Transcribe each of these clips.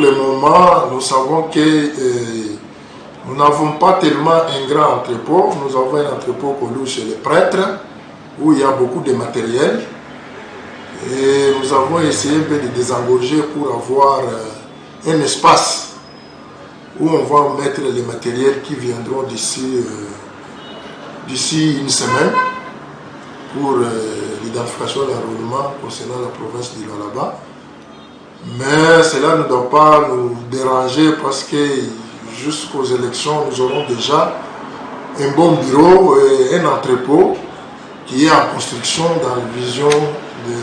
le moment, nous savons que nous n'avons pas tellement un grand entrepôt. Nous avons un entrepôt qu'on loue chez les prêtres, où il y a beaucoup de matériel. Et nous avons essayé un peu de désengorger pour avoir un espace où on va mettre les matériels qui viendront d'ici une semaine pour l'identification et l'enrôlement concernant la province du Lualaba. Mais cela ne doit pas nous déranger parce que jusqu'aux élections, nous aurons déjà un bon bureau et un entrepôt qui est en construction dans la vision de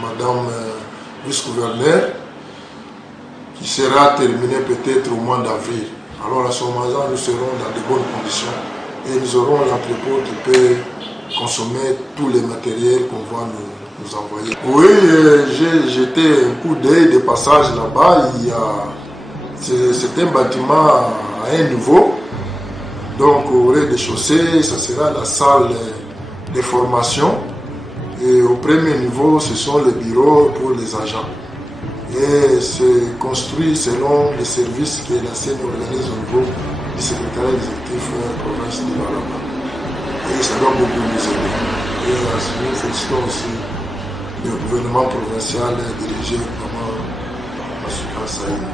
Madame vice-gouverneur, qui sera terminé peut-être au mois d'avril. Alors à ce moment-là, nous serons dans de bonnes conditions et nous aurons l'entrepôt qui peut consommer tous les matériels qu'on va nous envoyer. Oui, j'ai jeté un coup d'œil de passage là-bas. C'est un bâtiment à un niveau. Donc au rez-de-chaussée, ça sera la salle de formation. Et au premier niveau, ce sont les bureaux pour les agents. Et c'est construit selon les services que la CENI organise au niveau du secrétariat exécutif province du Lualaba. Et ça doit beaucoup nous aider. Et nous félicitons aussi le gouvernement provincial dirigé par Masuka Saïd.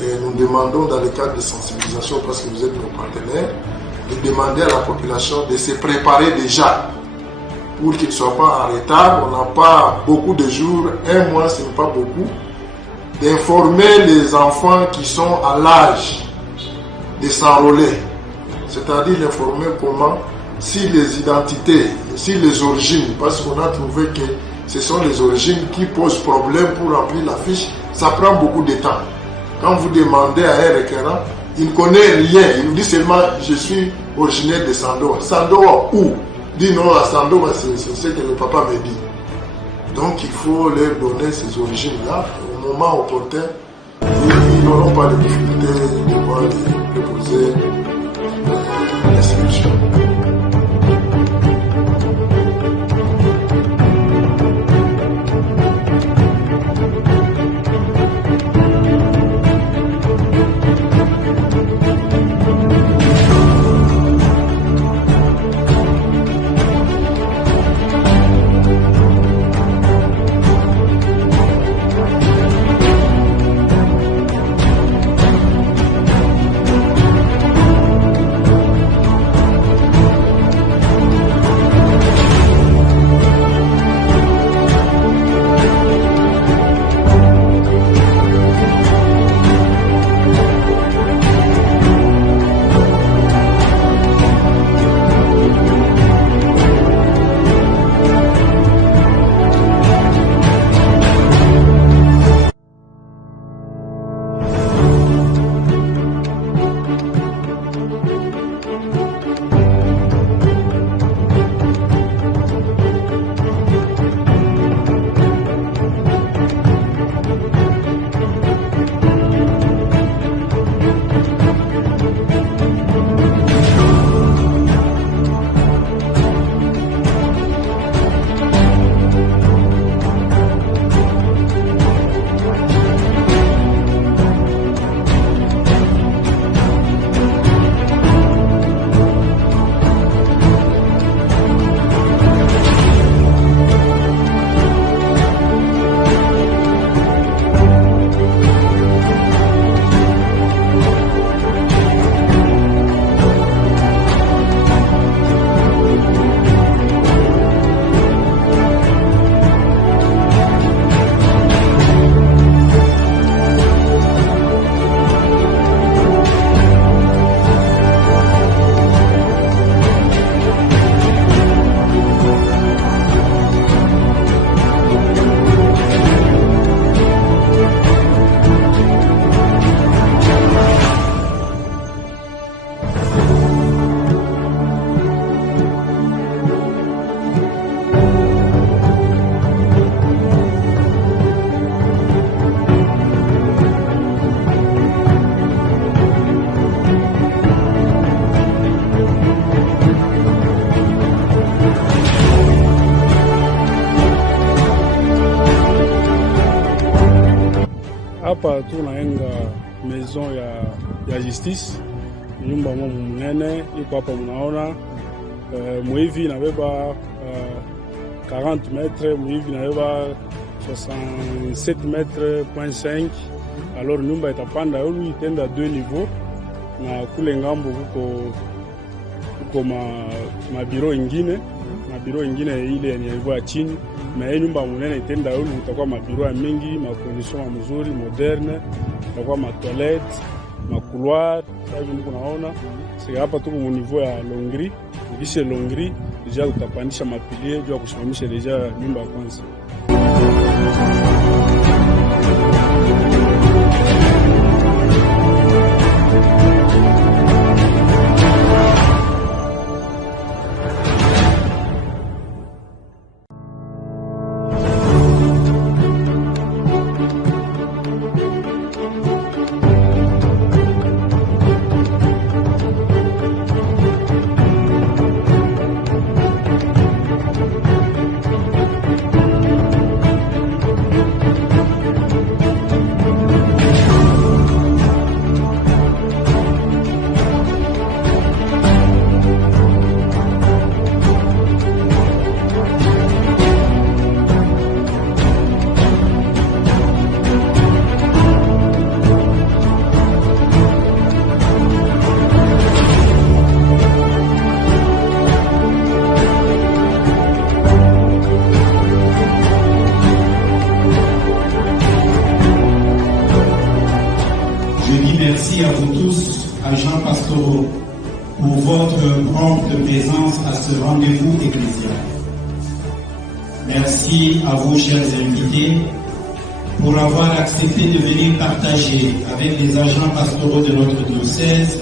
Et nous demandons dans le cadre de sensibilisation, parce que vous êtes nos partenaires, de demander à la population de se préparer déjà pour qu'ils ne soient pas en retard. On n'a pas beaucoup de jours, un mois ce n'est pas beaucoup, d'informer les enfants qui sont à l'âge de s'enrôler. C'est-à-dire l'informer comment, si les identités, si les origines, parce qu'on a trouvé que ce sont les origines qui posent problème pour remplir la fiche, ça prend beaucoup de temps. Quand vous demandez à un requérant, il ne connaît rien, il vous dit seulement je suis originaire de Sandoa. Sandoa où? Dit non, à Sandoa, c'est ce que le papa me dit. Donc il faut leur donner ces origines-là, au moment opportun, ils n'auront pas de difficulté de pouvoir déposer l'inscription. hapa tunaenga maison ya justice, nyumba munene iko hapa mnaona. Mwivi inabeba 40 metres, mwivi inabeba 67 metres point 5. Alors nyumba itapanda yulu itenda 2 niveaux, na kule ngambo kuko mabiro ingine ile yenye iko chini. Na hii nyumba munene itenda yulu itakuwa mabiro ya mingi, makondition mzuri moderne, itakuwa matoilette, makouloir. Sasa hivi kunaona sasa hapa tuko mu niveau ya longri, kisha longri deja tutapandisha mapilie juu ya kusimamisha deja nyumba ya kwanza. Merci à vous tous, agents pastoraux, pour votre prompte présence à ce rendez-vous ecclésial. Merci à vous, chers invités, pour avoir accepté de venir partager avec les agents pastoraux de notre diocèse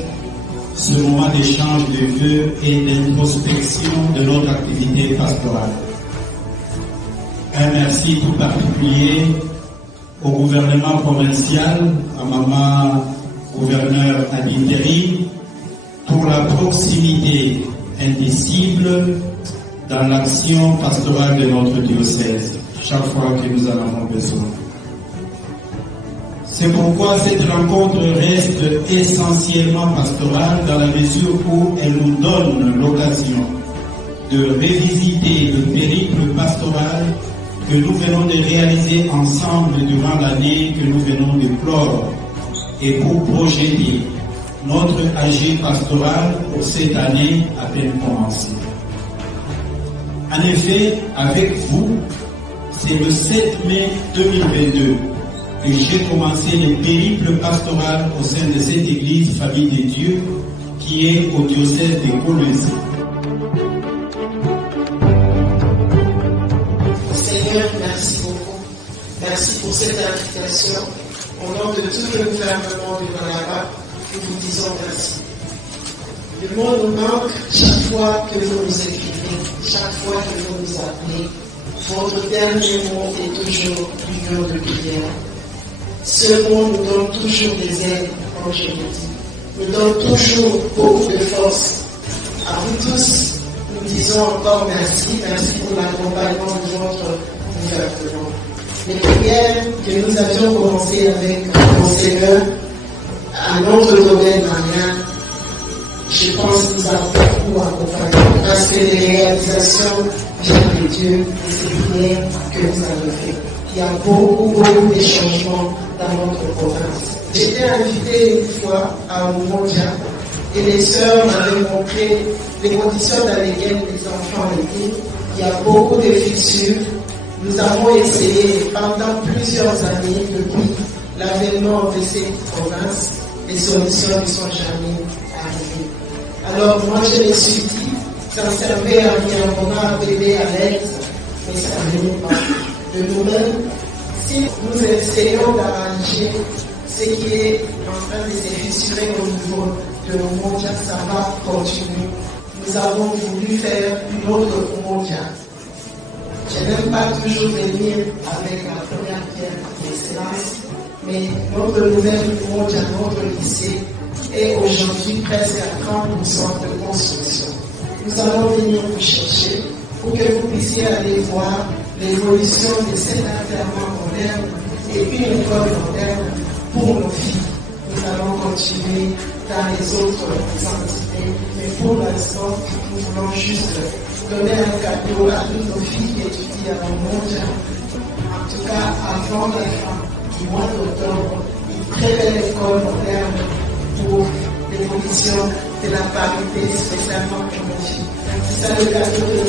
ce moment d'échange de vœux et d'introspection de notre activité pastorale. Un merci tout particulier au gouvernement provincial, à Maman gouverneur Abiteri, pour la proximité indicible dans l'action pastorale de notre diocèse, chaque fois que nous en avons besoin. C'est pourquoi cette rencontre reste essentiellement pastorale dans la mesure où elle nous donne l'occasion de revisiter le périple pastoral que nous venons de réaliser ensemble durant l'année que nous venons de clore, et pour projeter notre AG pastoral pour cette année à peine commencée. En effet, avec vous, c'est le 7 mai 2022 que j'ai commencé le périple pastoral au sein de cette église Famille de Dieu qui est au diocèse de Colombie. Seigneur, merci beaucoup. Merci pour cette invitation. Au nom de tout le gouvernement de Manaba, nous vous disons merci. Le monde nous manque chaque fois que vous nous écrivez, chaque fois que vous nous appelez. Votre dernier mot est toujours l'union de prière. Ce mot nous donne toujours des ailes, comme je le dis. Nous donne toujours beaucoup de force. À vous tous, nous disons encore merci. Merci pour l'accompagnement de votre gouvernement. Les prières que nous avions commencées avec mon Seigneur à notre domaine marial, je pense que nous avons beaucoup accompagné parce que les réalisations viennent de Dieu et ces prières que nous avons faites. Il y a beaucoup de changements dans notre province. J'étais invitée une fois à Omondia et les sœurs m'avaient montré les conditions dans lesquelles les enfants étaient. Il y a beaucoup de fissures. Nous avons essayé pendant plusieurs années depuis l'avènement de cette province, les solutions ne sont jamais arrivées. Alors moi je me suis dit, ça servait à rien, on a bébé à l'aide, mais ça ne venait pas de nous-mêmes. Si nous essayons d'arranger ce qui est en train de se fissurer au niveau de l'Omondia, ça va continuer. Nous avons voulu faire une autre Omondia. Je n'aime pas toujours venir avec la première pierre d'excellence, mais notre nouvelle Omondia, notre lycée, est aujourd'hui presque à 30% de construction. Nous allons venir vous chercher pour que vous puissiez aller voir l'évolution de cet enterrement moderne et une école moderne pour nos filles. Nous allons continuer dans les autres entités, mais pour l'instant, nous voulons juste donner un cadeau à toutes nos filles qui étudient à Mondial. En tout cas, avant la fin du mois d'octobre, une très belle école moderne pour l'évolution de la parité, spécialement pour nos filles. C'est ça le cadeau